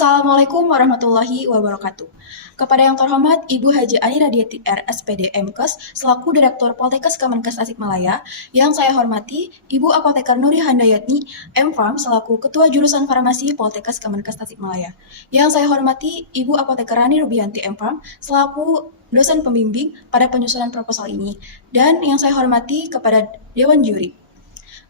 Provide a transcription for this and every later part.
Assalamualaikum warahmatullahi wabarakatuh. Kepada yang terhormat Ibu Haji Ani Radiati R. SPD MKes selaku Direktur Poltekkes Kemenkes Tasikmalaya, yang saya hormati Ibu Apoteker Nuri Handayani M.Farm selaku Ketua Jurusan Farmasi Poltekkes Kemenkes Tasikmalaya, yang saya hormati Ibu Apoteker Rani Rubianti M.Farm selaku dosen pembimbing pada penyusunan proposal ini, dan yang saya hormati kepada Dewan Juri.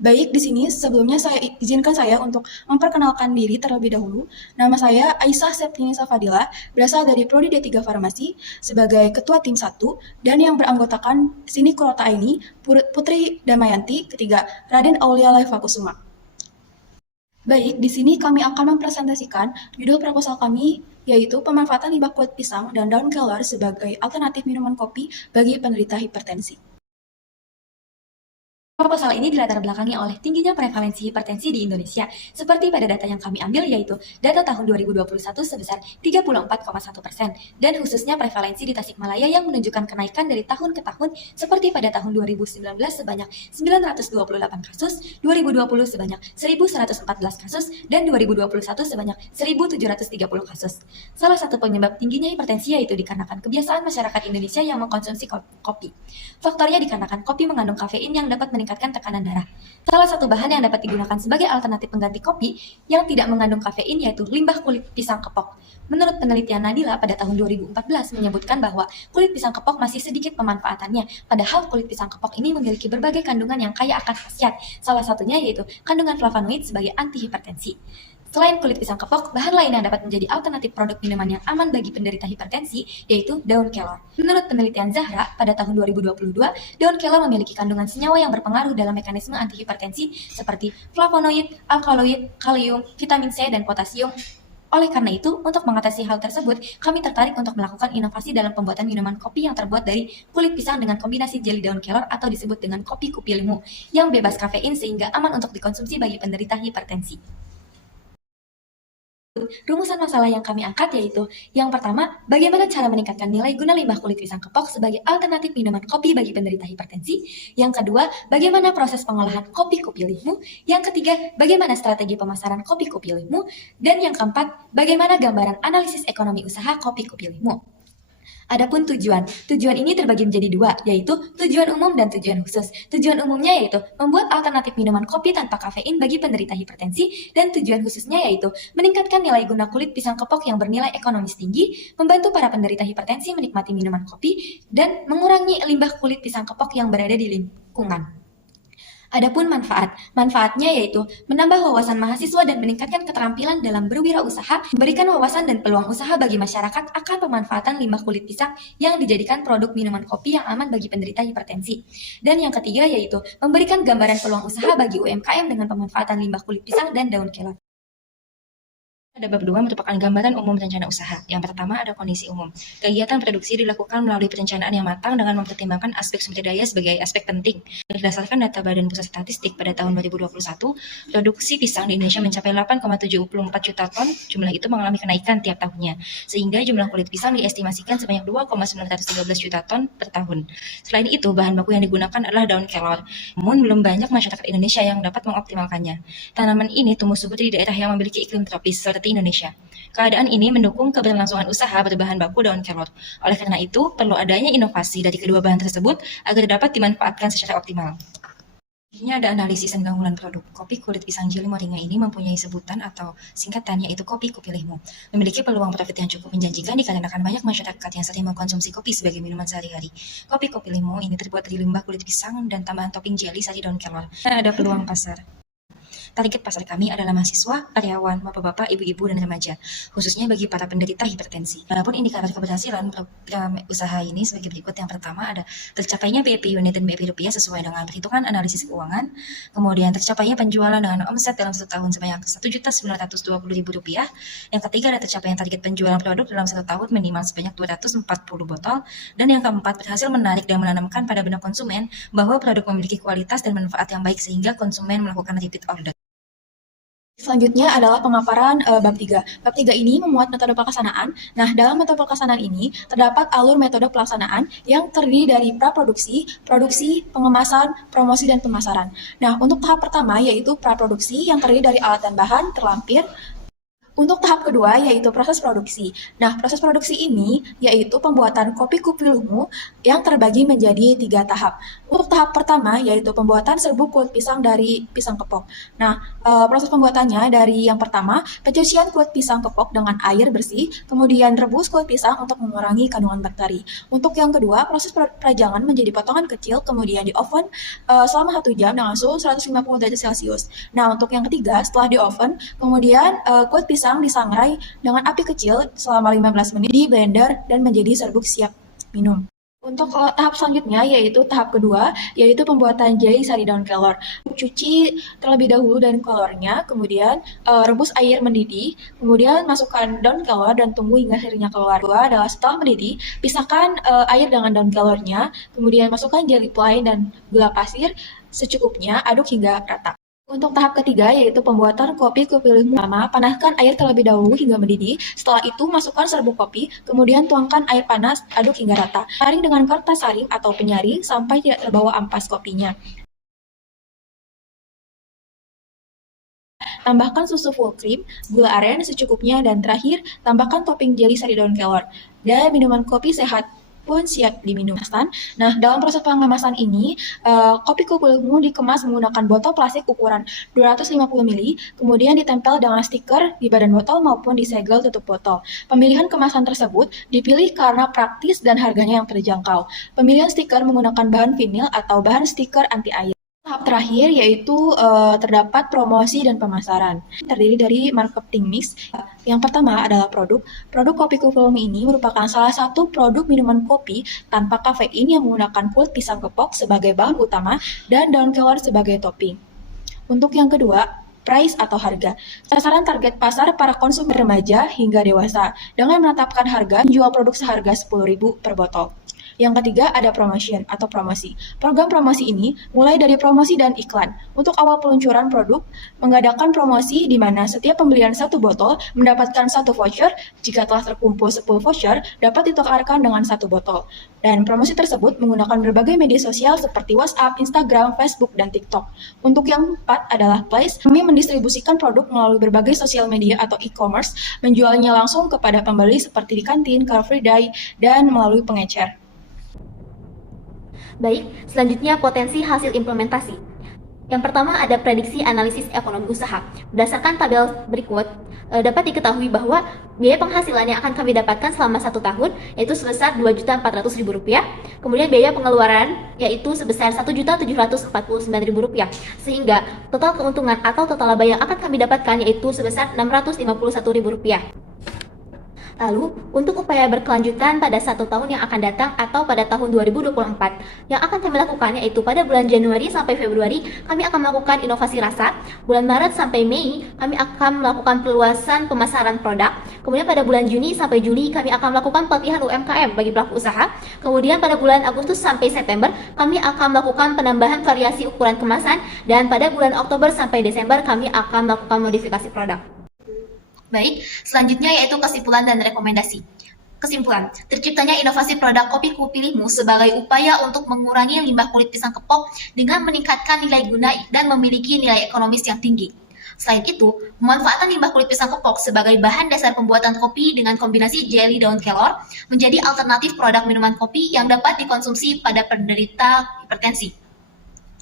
Baik, di sini sebelumnya izinkan saya untuk memperkenalkan diri terlebih dahulu. Nama saya Aisyah Septinisa Fadila, berasal dari Prodi D3 Farmasi sebagai Ketua Tim 1, dan yang beranggotakan sini Kurota Aini, Putri Damayanti, ketiga Raden Aulia Laifakusuma. Baik, di sini kami akan mempresentasikan judul proposal kami, yaitu pemanfaatan limbah kulit pisang dan daun kelor sebagai alternatif minuman kopi bagi penderita hipertensi. Proposal ini dilatar belakangi oleh tingginya prevalensi hipertensi di Indonesia, seperti pada data yang kami ambil yaitu data tahun 2021 sebesar 34,1%, dan khususnya prevalensi di Tasikmalaya yang menunjukkan kenaikan dari tahun ke tahun, seperti pada tahun 2019 sebanyak 928 kasus, 2020 sebanyak 1.114 kasus, dan 2021 sebanyak 1.730 kasus. Salah satu penyebab tingginya hipertensi yaitu dikarenakan kebiasaan masyarakat Indonesia yang mengkonsumsi kopi. Faktornya dikarenakan kopi mengandung kafein yang dapat meningkatkan tekanan darah. Salah satu bahan yang dapat digunakan sebagai alternatif pengganti kopi yang tidak mengandung kafein yaitu limbah kulit pisang kepok. Menurut penelitian Nadila pada tahun 2014 menyebutkan bahwa kulit pisang kepok masih sedikit pemanfaatannya, padahal kulit pisang kepok ini memiliki berbagai kandungan yang kaya akan khasiat, salah satunya yaitu kandungan flavonoid sebagai antihipertensi. Selain kulit pisang kepok, bahan lain yang dapat menjadi alternatif produk minuman yang aman bagi penderita hipertensi yaitu daun kelor. Menurut penelitian Zahra, pada tahun 2022, daun kelor memiliki kandungan senyawa yang berpengaruh dalam mekanisme antihipertensi seperti flavonoid, alkaloid, kalium, vitamin C, dan potasium. Oleh karena itu, untuk mengatasi hal tersebut, kami tertarik untuk melakukan inovasi dalam pembuatan minuman kopi yang terbuat dari kulit pisang dengan kombinasi jeli daun kelor atau disebut dengan kopi kupi limu, yang bebas kafein sehingga aman untuk dikonsumsi bagi penderita hipertensi. Rumusan masalah yang kami angkat yaitu, yang pertama, bagaimana cara meningkatkan nilai guna limbah kulit pisang kepok sebagai alternatif minuman kopi bagi penderita hipertensi. Yang kedua, bagaimana proses pengolahan kopi kupi limu. Yang ketiga, bagaimana strategi pemasaran kopi kupi limu. Dan yang keempat, bagaimana gambaran analisis ekonomi usaha kopi kupi limu. Adapun tujuan ini terbagi menjadi dua, yaitu tujuan umum dan tujuan khusus. Tujuan umumnya yaitu membuat alternatif minuman kopi tanpa kafein bagi penderita hipertensi, dan tujuan khususnya yaitu meningkatkan nilai guna kulit pisang kepok yang bernilai ekonomis tinggi, membantu para penderita hipertensi menikmati minuman kopi, dan mengurangi limbah kulit pisang kepok yang berada di lingkungan. Adapun manfaatnya yaitu menambah wawasan mahasiswa dan meningkatkan keterampilan dalam berwirausaha, memberikan wawasan dan peluang usaha bagi masyarakat akan pemanfaatan limbah kulit pisang yang dijadikan produk minuman kopi yang aman bagi penderita hipertensi. Dan yang ketiga yaitu memberikan gambaran peluang usaha bagi UMKM dengan pemanfaatan limbah kulit pisang dan daun kelor. Pada bab 2 merupakan gambaran umum rencana usaha. Yang pertama ada kondisi umum. Kegiatan produksi dilakukan melalui perencanaan yang matang dengan mempertimbangkan aspek sumber daya sebagai aspek penting. Berdasarkan data Badan Pusat Statistik pada tahun 2021, produksi pisang di Indonesia mencapai 8,74 juta ton. Jumlah itu mengalami kenaikan tiap tahunnya, sehingga jumlah kulit pisang diestimasikan sebanyak 2,913 juta ton per tahun. Selain itu, bahan baku yang digunakan adalah daun kelor. Namun, belum banyak masyarakat Indonesia yang dapat mengoptimalkannya. Tanaman ini tumbuh subur di daerah yang memiliki iklim tropis, seperti Indonesia. Keadaan ini mendukung keberlangsungan usaha berbahan baku daun kelor. Oleh karena itu, perlu adanya inovasi dari kedua bahan tersebut agar dapat dimanfaatkan secara optimal. Selanjutnya ada analisis dan gangguan produk. Kopi kulit pisang jeli moringa ini mempunyai sebutan atau singkatannya yaitu kopi kupi limu. Memiliki peluang profit yang cukup menjanjikan dikarenakan banyak masyarakat yang sering mengkonsumsi kopi sebagai minuman sehari-hari. Kopi kupi limu ini terbuat dari limbah kulit pisang dan tambahan topping jeli sari daun kelor. Dan ada peluang pasar. Target pasar kami adalah mahasiswa, karyawan, bapak-bapak, ibu-ibu, dan remaja, khususnya bagi para penderita hipertensi. Adapun indikator keberhasilan program usaha ini sebagai berikut. Yang pertama ada tercapainya BEP unit dan BEP rupiah sesuai dengan perhitungan analisis keuangan. Kemudian tercapainya penjualan dengan omset dalam 1 tahun sebanyak Rp1.920.000. Yang ketiga ada tercapainya target penjualan produk dalam 1 tahun minimal sebanyak 240 botol. Dan yang keempat berhasil menarik dan menanamkan pada benak konsumen bahwa produk memiliki kualitas dan manfaat yang baik sehingga konsumen melakukan repeat order. Selanjutnya adalah pemaparan bab 3. Bab 3 ini memuat metode pelaksanaan. Nah, dalam metode pelaksanaan ini terdapat alur metode pelaksanaan yang terdiri dari praproduksi, produksi, pengemasan, promosi, dan pemasaran. Nah, untuk tahap pertama yaitu praproduksi yang terdiri dari alat dan bahan terlampir, Untuk tahap kedua yaitu proses produksi. Nah, proses produksi ini yaitu pembuatan kopi kupi lumu yang terbagi menjadi 3 tahap. Untuk tahap pertama yaitu pembuatan serbuk kulit pisang dari pisang kepok. Nah, proses pembuatannya dari yang pertama, pencucian kulit pisang kepok dengan air bersih, kemudian rebus kulit pisang untuk mengurangi kandungan bakteri. Untuk yang kedua, proses perajangan menjadi potongan kecil, kemudian di oven selama 1 jam dengan suhu 150 derajat Celcius. Nah, untuk yang ketiga, setelah di oven, kemudian kulit pisang disangrai dengan api kecil selama 15 menit di blender dan menjadi serbuk siap minum. Untuk tahap selanjutnya yaitu tahap kedua, yaitu pembuatan jelly sari daun kelor. Cuci terlebih dahulu daun kelornya, kemudian rebus air mendidih, kemudian masukkan daun kelor dan tunggu hingga sarinya keluar. Kedua adalah setelah mendidih, pisahkan air dengan daun kelornya, kemudian masukkan jelly plain dan gula pasir secukupnya, aduk hingga rata. Untuk tahap ketiga yaitu pembuatan kopi limu. Pertama, panaskan air terlebih dahulu hingga mendidih. Setelah itu masukkan serbuk kopi, kemudian tuangkan air panas, aduk hingga rata. Saring dengan kertas saring atau penyaring sampai tidak terbawa ampas kopinya. Tambahkan susu full cream, gula aren secukupnya, dan terakhir tambahkan topping jelly sari daun kelor. Dan minuman kopi sehat pun siap diminum. Nah, dalam proses pengemasan ini, kopi kupi lumu dikemas menggunakan botol plastik ukuran 250 ml, kemudian ditempel dengan stiker di badan botol maupun di segel tutup botol. Pemilihan kemasan tersebut dipilih karena praktis dan harganya yang terjangkau. Pemilihan stiker menggunakan bahan vinil atau bahan stiker anti air. Tahap terakhir yaitu terdapat promosi dan pemasaran. Terdiri dari marketing mix. Yang pertama adalah produk. Produk kopi kupi lumu ini merupakan salah satu produk minuman kopi tanpa kafein yang menggunakan kulit pisang kepok sebagai bahan utama dan daun kelor sebagai topping. Untuk yang kedua, price atau harga. Sasaran target pasar para konsumen remaja hingga dewasa dengan menetapkan harga menjual produk seharga 10.000 per botol. Yang ketiga ada promotion atau promosi. Program promosi ini mulai dari promosi dan iklan. Untuk awal peluncuran produk, mengadakan promosi di mana setiap pembelian 1 botol mendapatkan 1 voucher. Jika telah terkumpul 10 voucher, dapat ditukarkan dengan 1 botol. Dan promosi tersebut menggunakan berbagai media sosial seperti WhatsApp, Instagram, Facebook, dan TikTok. Untuk yang keempat adalah place. Kami mendistribusikan produk melalui berbagai sosial media atau e-commerce, menjualnya langsung kepada pembeli seperti di kantin, Car Free Day, dan melalui pengecer. Baik, selanjutnya potensi hasil implementasi. Yang pertama ada prediksi analisis ekonomi usaha. Berdasarkan tabel berikut, dapat diketahui bahwa biaya penghasilan yang akan kami dapatkan selama 1 tahun yaitu sebesar Rp2.400.000. Kemudian biaya pengeluaran yaitu sebesar Rp1.749.000. Sehingga total keuntungan atau total laba yang akan kami dapatkan yaitu sebesar Rp651.000. Lalu, untuk upaya berkelanjutan pada 1 tahun yang akan datang atau pada tahun 2024, yang akan kami lakukan yaitu pada bulan Januari sampai Februari, kami akan melakukan inovasi rasa. Bulan Maret sampai Mei, kami akan melakukan perluasan pemasaran produk. Kemudian pada bulan Juni sampai Juli, kami akan melakukan pelatihan UMKM bagi pelaku usaha. Kemudian pada bulan Agustus sampai September, kami akan melakukan penambahan variasi ukuran kemasan. Dan pada bulan Oktober sampai Desember, kami akan melakukan modifikasi produk. Baik, selanjutnya yaitu kesimpulan dan rekomendasi. Kesimpulan, terciptanya inovasi produk kopi kupi lumu sebagai upaya untuk mengurangi limbah kulit pisang kepok dengan meningkatkan nilai guna dan memiliki nilai ekonomis yang tinggi. Selain itu, pemanfaatan limbah kulit pisang kepok sebagai bahan dasar pembuatan kopi dengan kombinasi jelly daun kelor menjadi alternatif produk minuman kopi yang dapat dikonsumsi pada penderita hipertensi.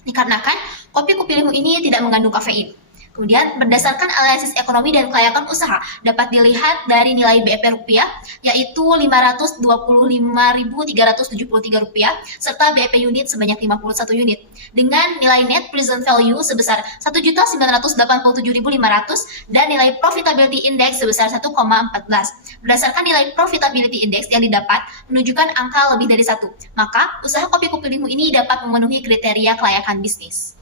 Dikarenakan, kopi kupi lumu ini tidak mengandung kafein. Kemudian, berdasarkan analisis ekonomi dan kelayakan usaha, dapat dilihat dari nilai BEP rupiah, yaitu Rp525.373, serta BEP unit sebanyak 51 unit, dengan nilai net present value sebesar Rp1.987.500 dan nilai profitability index sebesar 1,14. Berdasarkan nilai profitability index yang didapat menunjukkan angka lebih dari 1, maka usaha kopi kupi lumu ini dapat memenuhi kriteria kelayakan bisnis.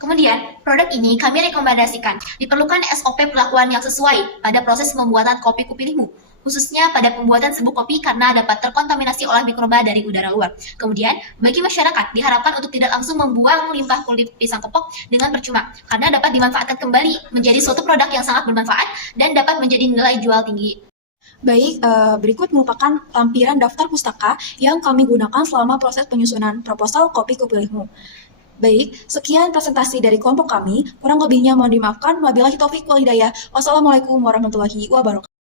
Kemudian, produk ini kami rekomendasikan diperlukan SOP perlakuan yang sesuai pada proses pembuatan kopi kupi lumu, khususnya pada pembuatan serbuk kopi karena dapat terkontaminasi oleh mikroba dari udara luar. Kemudian, bagi masyarakat diharapkan untuk tidak langsung membuang limbah kulit pisang kepok dengan percuma, karena dapat dimanfaatkan kembali menjadi suatu produk yang sangat bermanfaat dan dapat menjadi nilai jual tinggi. Baik, berikut merupakan lampiran daftar pustaka yang kami gunakan selama proses penyusunan proposal kopi kupi lumu. Baik, sekian presentasi dari kelompok kami. Kurang lebihnya mohon dimaafkan. Wabillahi taufiq wal hidayah. Wassalamualaikum warahmatullahi wabarakatuh.